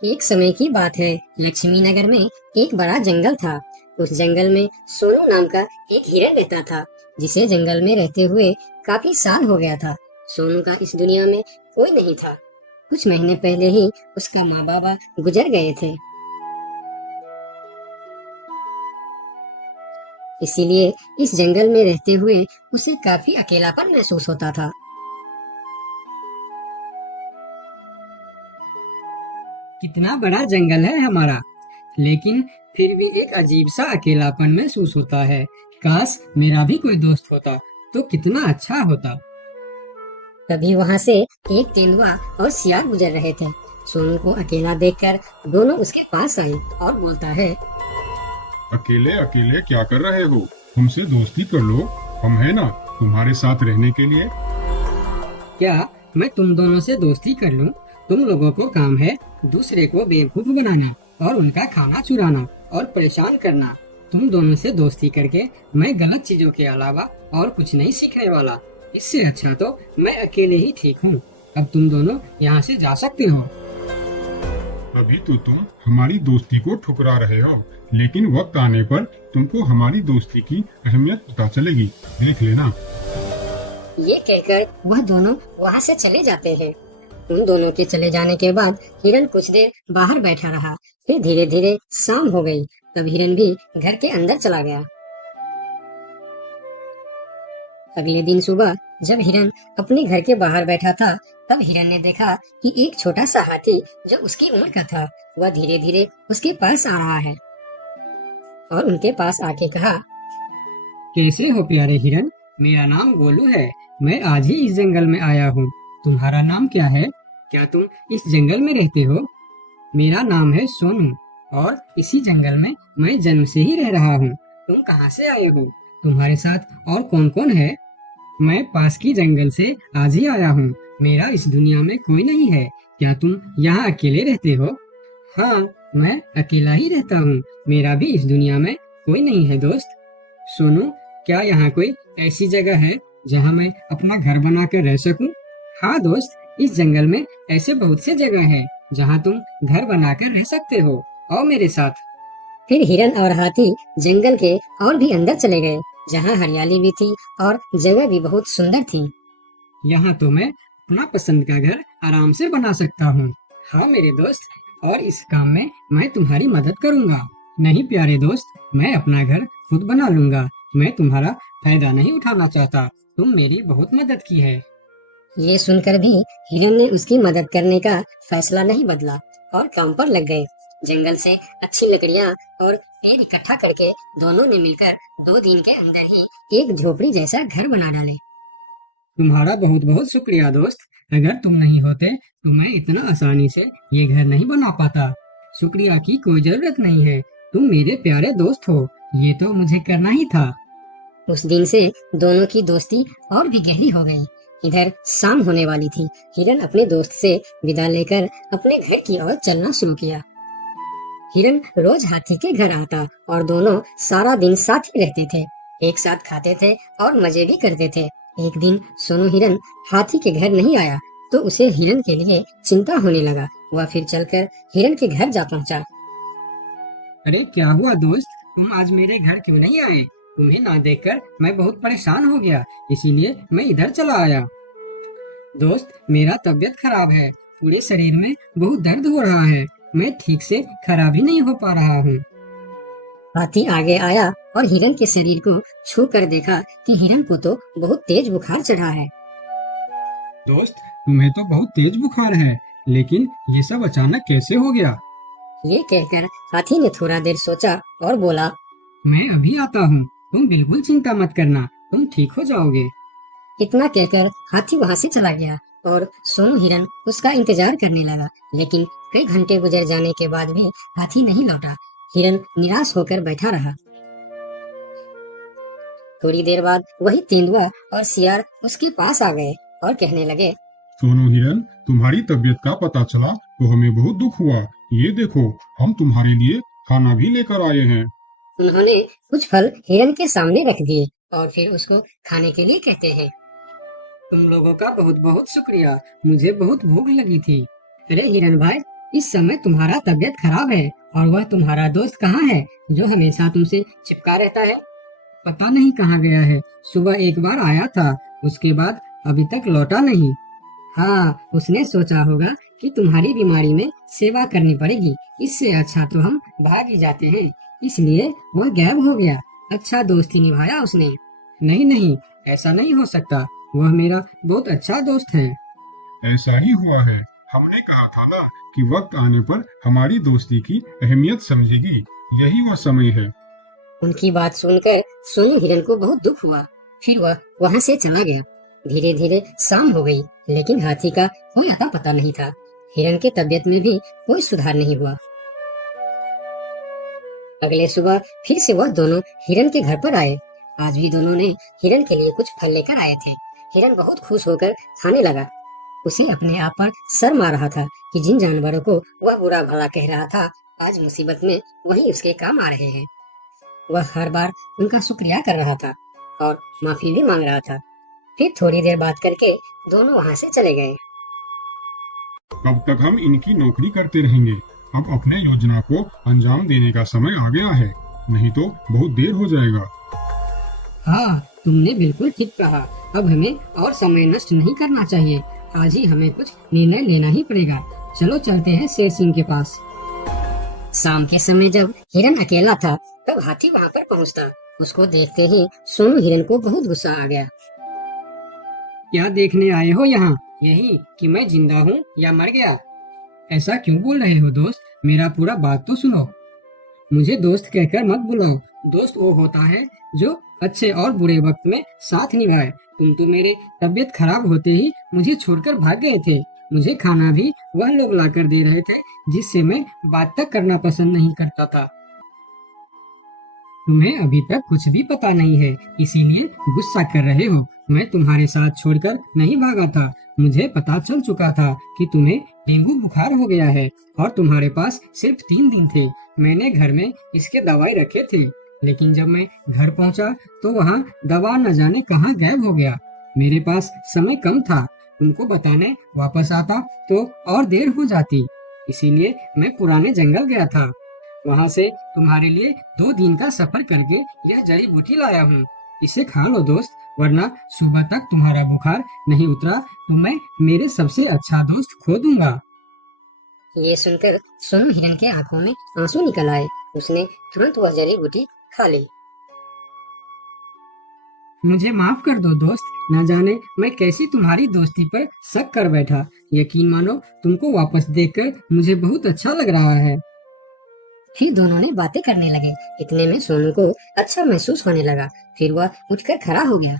एक समय की बात है। लक्ष्मी नगर में एक बड़ा जंगल था। उस जंगल में सोनू नाम का एक हिरन रहता था, जिसे जंगल में रहते हुए काफी साल हो गया था। सोनू का इस दुनिया में कोई नहीं था। कुछ महीने पहले ही उसका माँ बाबा गुजर गए थे। इसीलिए इस जंगल में रहते हुए उसे काफी अकेलापन महसूस होता था। कितना बड़ा जंगल है हमारा, लेकिन फिर भी एक अजीब सा अकेलापन महसूस होता है। काश मेरा भी कोई दोस्त होता तो कितना अच्छा होता। तभी वहां से एक तेंदुआ और सियार गुजर रहे थे। सोनू को अकेला देखकर दोनों उसके पास आई और बोलता है, अकेले अकेले क्या कर रहे हो? हमसे दोस्ती कर लो, हम है ना तुम्हारे साथ रहने के लिए। क्या मैं तुम दोनों से दोस्ती कर लूं? तुम लोगों को काम है दूसरे को बेवकूफ बनाना और उनका खाना चुराना और परेशान करना। तुम दोनों से दोस्ती करके मैं गलत चीजों के अलावा और कुछ नहीं सीखने वाला। इससे अच्छा तो मैं अकेले ही ठीक हूँ। अब तुम दोनों यहाँ से जा सकते हो। अभी तो तुम हमारी दोस्ती को ठुकरा रहे हो, लेकिन वक्त आने पर तुमको हमारी दोस्ती की अहमियत पता चलेगी, देख लेना। ये कहकर वह दोनों वहां से चले जाते हैं। उन दोनों के चले जाने के बाद हिरन कुछ देर बाहर बैठा रहा। फिर धीरे धीरे शाम हो गई। तब हिरन भी घर के अंदर चला गया। अगले दिन सुबह जब हिरन अपने घर के बाहर बैठा था, तब हिरन ने देखा कि एक छोटा सा हाथी जो उसकी उम्र का था, वह धीरे धीरे उसके पास आ रहा है और उनके पास आके कहा, कैसे हो प्यारे हिरन? मेरा नाम गोलू है। मैं आज ही इस जंगल में आया हूँ। तुम्हारा नाम क्या है? क्या तुम इस जंगल में रहते हो? मेरा नाम है सोनू और इसी जंगल में मैं जन्म से ही रह रहा हूँ। तुम कहाँ से आए हो? तुम्हारे साथ और कौन कौन है? मैं पास की जंगल से आज ही आया हूँ। मेरा इस दुनिया में कोई नहीं है। क्या तुम यहाँ अकेले रहते हो? हाँ, मैं अकेला ही रहता हूँ। मेरा भी इस दुनिया में कोई नहीं है दोस्त। सोनू, क्या यहाँ कोई ऐसी जगह है जहाँ मैं अपना घर बनाकर रह सकूं? हाँ दोस्त, इस जंगल में ऐसे बहुत से जगह है जहाँ तुम घर बनाकर रह सकते हो। आओ मेरे साथ। फिर हिरन और हाथी जंगल के और भी अंदर चले गए, जहाँ हरियाली भी थी और जगह भी बहुत सुंदर थी। यहाँ तो मैं अपना पसंद का घर आराम से बना सकता हूँ। हाँ मेरे दोस्त, और इस काम में मैं तुम्हारी मदद करूँगा। नहीं प्यारे दोस्त, मैं अपना घर खुद बना लूँगा। मैं तुम्हारा फायदा नहीं उठाना चाहता। तुम मेरी बहुत मदद की है। ये सुनकर भी हिरन ने उसकी मदद करने का फैसला नहीं बदला और काम पर लग गए। जंगल से अच्छी लकड़ियाँ और पेड़ इकट्ठा करके दोनों ने मिलकर 2 दिन के अंदर ही एक झोपड़ी जैसा घर बना डाले। तुम्हारा बहुत बहुत शुक्रिया दोस्त। अगर तुम नहीं होते तो मैं इतना आसानी से ये घर नहीं बना पाता। शुक्रिया की कोई जरूरत नहीं है। तुम मेरे प्यारे दोस्त हो। ये तो मुझे करना ही था। उस दिन से दोनों की दोस्ती और भी गहरी हो गई। इधर शाम होने वाली थी। हिरन अपने दोस्त से विदा लेकर अपने घर की ओर चलना शुरू किया। हिरन रोज हाथी के घर आता और दोनों सारा दिन साथ ही रहते थे। एक साथ खाते थे और मजे भी करते थे। एक दिन सोनू हिरन हाथी के घर नहीं आया तो उसे हिरन के लिए चिंता होने लगा। वह फिर चलकर हिरन के घर जा पहुंचा। अरे क्या हुआ दोस्त, तुम आज मेरे घर क्यों नहीं आए? तुम्हें ना देखकर मैं बहुत परेशान हो गया, इसीलिए मैं इधर चला आया। दोस्त, मेरा तबीयत खराब है। पूरे शरीर में बहुत दर्द हो रहा है। मैं ठीक से खड़ा भी नहीं हो पा रहा हूँ। हाथी आगे आया और हिरन के शरीर को छू कर देखा कि हिरन को तो बहुत तेज बुखार चढ़ा है। दोस्त, तुम्हें तो बहुत तेज बुखार है, लेकिन ये सब अचानक कैसे हो गया? ये कहकर हाथी ने थोड़ा देर सोचा और बोला, मैं अभी आता हूँ। तुम बिल्कुल चिंता मत करना, तुम ठीक हो जाओगे। इतना कहकर हाथी वहां से चला गया और सोनू हिरन उसका इंतजार करने लगा। लेकिन कई घंटे गुजर जाने के बाद भी हाथी नहीं लौटा। हिरन निराश होकर बैठा रहा। थोड़ी देर बाद वही तेंदुआ और सियार उसके पास आ गए और कहने लगे, सोनू हिरन, तुम्हारी तबीयत का पता चला तो हमें बहुत दुख हुआ। ये देखो, हम तुम्हारे लिए खाना भी लेकर आए हैं। उन्होंने कुछ फल हिरन के सामने रख दिए और फिर उसको खाने के लिए कहते हैं। तुम लोगों का बहुत बहुत शुक्रिया। मुझे बहुत भूख लगी थी। अरे हिरन भाई, इस समय तुम्हारा तबीयत खराब है और वह तुम्हारा दोस्त कहाँ है जो हमेशा तुमसे चिपका रहता है? पता नहीं कहाँ गया है। सुबह एक बार आया था, उसके बाद अभी तक लौटा नहीं। हाँ, उसने सोचा होगा कि तुम्हारी बीमारी में सेवा करनी पड़ेगी, इससे अच्छा तो हम भाग ही जाते हैं, इसलिए वह गायब हो गया। अच्छा दोस्ती निभाया उसने। नहीं नहीं, ऐसा नहीं हो सकता, वह मेरा बहुत अच्छा दोस्त है। ऐसा ही हुआ है। हमने कहा था ना कि वक्त आने पर हमारी दोस्ती की अहमियत समझेगी। यही वह समय है। उनकी बात सुनकर सोनू हिरन को बहुत दुख हुआ। फिर वह वहाँ से चला गया। धीरे धीरे शाम हो गई, लेकिन हाथी का कोई अता पता नहीं था। हिरन के तबीयत में भी कोई सुधार नहीं हुआ। अगले सुबह फिर से वह दोनों हिरन के घर पर आए। आज भी दोनों ने हिरन के लिए कुछ फल लेकर आए थे। हिरन बहुत खुश होकर खाने लगा। उसे अपने आप पर शर्म आ रहा था कि जिन जानवरों को वह बुरा भला कह रहा था, आज मुसीबत में वही उसके काम आ रहे हैं। वह हर बार उनका शुक्रिया कर रहा था और माफी भी मांग रहा था। फिर थोड़ी देर बात करके दोनों वहाँ से चले गए। अब तक हम इनकी नौकरी करते रहेंगे। अब अपने योजना को अंजाम देने का समय आ गया है, नहीं तो बहुत देर हो जाएगा। हाँ, तुमने बिल्कुल ठीक कहा। अब हमें और समय नष्ट नहीं करना चाहिए। आज ही हमें कुछ निर्णय लेना ही पड़ेगा। चलो चलते हैं शेर सिंह के पास। शाम के समय जब हिरन अकेला था, तब हाथी वहाँ पर पहुँचता। उसको देखते ही सोनू हिरन को बहुत गुस्सा आ गया। क्या देखने आए हो यहाँ? यही कि मैं जिंदा हूँ या मर गया? ऐसा क्यों बोल रहे हो दोस्त? मेरा पूरा बात तो सुनो। मुझे दोस्त कहकर मत बुलाओ। दोस्त वो होता है जो अच्छे और बुरे वक्त में साथ निभाए। तुम तो मेरे तबीयत खराब होते ही मुझे छोड़कर भाग गए थे। मुझे खाना भी वह लोग लाकर दे रहे थे जिससे मैं बात तक करना पसंद नहीं करता था। तुम्हें अभी तक कुछ भी पता नहीं है, इसीलिए गुस्सा कर रहे हो। मैं तुम्हारे साथ छोड़कर नहीं भागा था। मुझे पता चल चुका था कि तुम्हें डेंगू बुखार हो गया है और तुम्हारे पास सिर्फ 3 दिन थे। मैंने घर में इसके दवाई रखे थे, लेकिन जब मैं घर पहुंचा तो वहाँ दवा न जाने कहाँ गायब हो गया। मेरे पास समय कम था। तुमको बताने वापस आता तो और देर हो जाती, इसीलिए मैं पुराने जंगल गया था। वहाँ से तुम्हारे लिए 2 दिन का सफर करके यह जड़ी बूटी लाया हूँ। इसे खा लो दोस्त, वरना सुबह तक तुम्हारा बुखार नहीं उतरा तो मैं मेरे सबसे अच्छा दोस्त खो दूंगा। ये सुनकर सोनू हिरन के आंखों में आंसू निकल आए। उसने तुरंत वह जड़ी बूटी खा ली। मुझे माफ कर दो दोस्त, न जाने मैं कैसी तुम्हारी दोस्ती पर शक कर बैठा। यकीन मानो, तुमको वापस देखकर मुझे बहुत अच्छा लग रहा है। फिर दोनों ने बातें करने लगे। इतने में सोनू को अच्छा महसूस होने लगा। फिर वह उठकर खड़ा हो गया।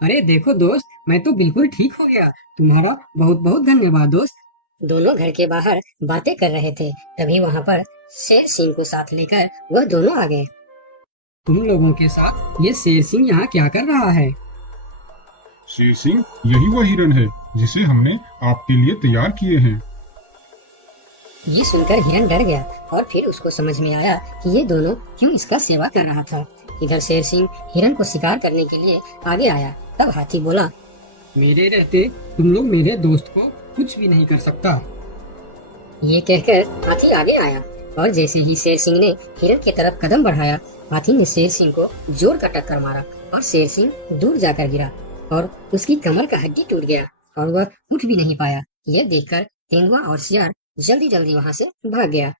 अरे देखो दोस्त, मैं तो बिल्कुल ठीक हो गया। तुम्हारा बहुत बहुत धन्यवाद दोस्त। दोनों घर के बाहर बातें कर रहे थे, तभी वहाँ पर शेर सिंह को साथ लेकर वह दोनों आ गए। तुम लोगों के साथ ये शेर सिंह यहाँ क्या कर रहा है? शेर सिंह, यही वह हिरन है जिसे हमने आपके लिए तैयार किए हैं। ये सुनकर हिरन डर गया और फिर उसको समझ में आया कि ये दोनों क्यों इसका सेवा कर रहा था। इधर शेर सिंह हिरन को शिकार करने के लिए आगे आया। तब हाथी बोला, मेरे रहते तुम लोग मेरे दोस्त को कुछ भी नहीं कर सकता। ये कहकर हाथी आगे आया और जैसे ही शेर सिंह ने हिरन की तरफ कदम बढ़ाया, हाथी ने शेर सिंह को जोर का टक्कर मारा और शेर सिंह दूर जाकर गिरा और उसकी कमर का हड्डी टूट गया और वह उठ भी नहीं पाया। यह देखकर तेंदुआ और सियार जल्दी जल्दी वहाँ से भाग गया।